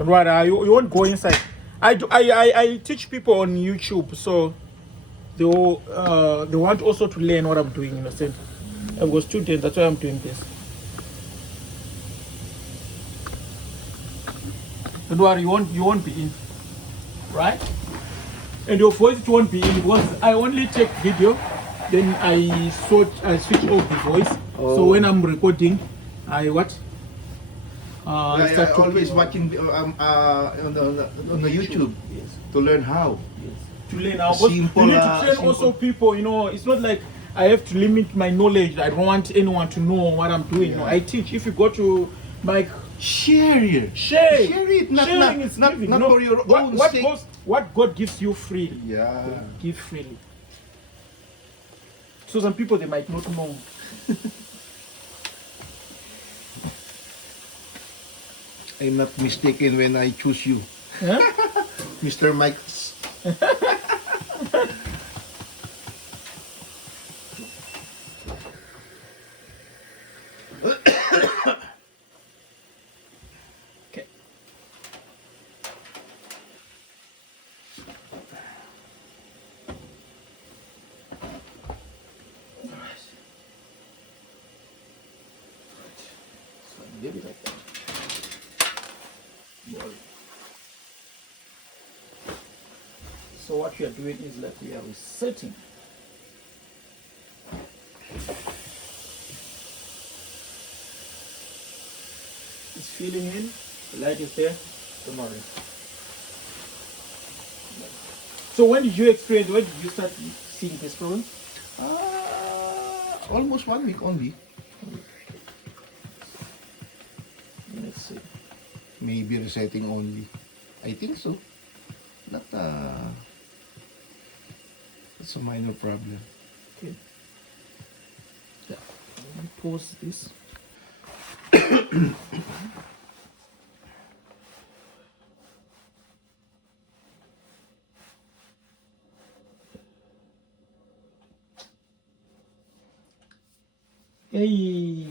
Don't worry, you won't go inside. I teach people on YouTube, so they want also to learn what I'm doing in a sense. I've got students, that's why I'm doing this. Don't worry, you won't be in, right? And your voice it won't be in because I only take video, then I switch off the voice. Oh. So when I'm recording, I what? I always watching on the YouTube. Yes. To learn how. Yes. To learn how. Simple, you need to train simple. also people. It's not like I have to limit my knowledge. I don't want anyone to know what I'm doing. Yeah. No, I teach. If you go to my share it. Share it. Not for your own sake. What God gives you freely. Yeah. Give freely. So some people they might not know. I'm not mistaken when I choose you. Huh? Mr. Mike. Okay. So leave it like that. So what we are doing is like we are resetting. It's filling in, the light is there, don't worry. So when did you experience, when did you start seeing this problem? Almost 1 week only. Let's see. Maybe resetting only. I think so. Not it's a minor problem. Okay. Yeah. Let me pause this. Hey.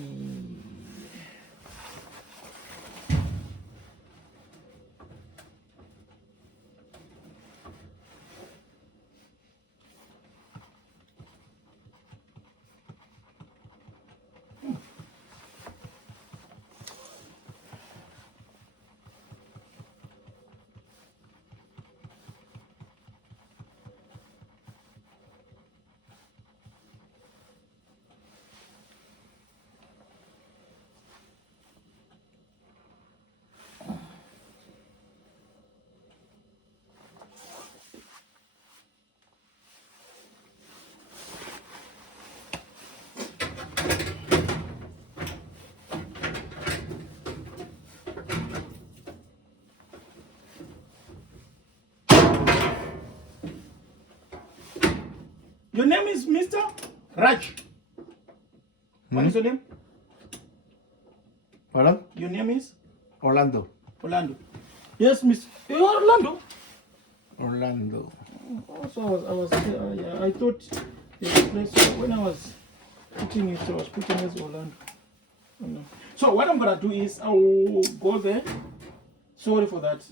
Your name is Mr. Raj. What is your name? Pardon? Your name is? Orlando. Orlando. Yes, Miss. Orlando. Orlando. Also, I thought the place when I was putting it, I was putting it as Orlando. Oh, no. So what I'm gonna do is I will go there. Sorry for that.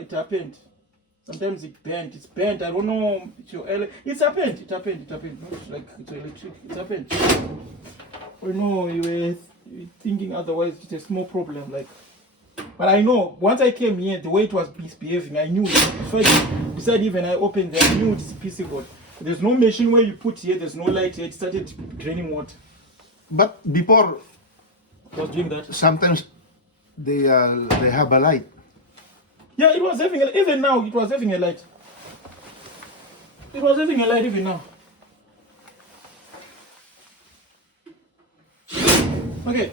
It happened. Sometimes it bent. It's bent. I don't know. It's happened. It happened. Not like it's electric. It happened. I know you were thinking otherwise. It's a small problem. But I know once I came here, the way it was misbehaving, I knew. First, besides even I opened it, I knew it's PC board. There's no machine where you put here. There's no light here. It started draining water. But before, I was doing that. Sometimes they have a light. Yeah, it was having even now. It was having a light. It was having a light even now. Okay.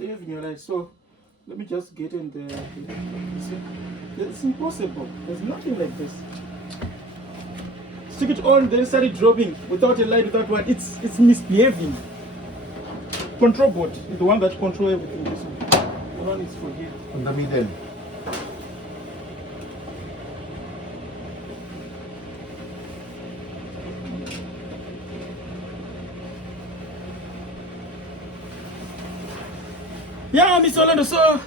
Having a light, so let me just get in there. It's impossible. There's nothing like this. stick it on, then start it dropping without a light, without what? It's misbehaving. Control board is the one that controls everything. This one. The one is for here. On the middle. Yeah, Mr. Orlando, so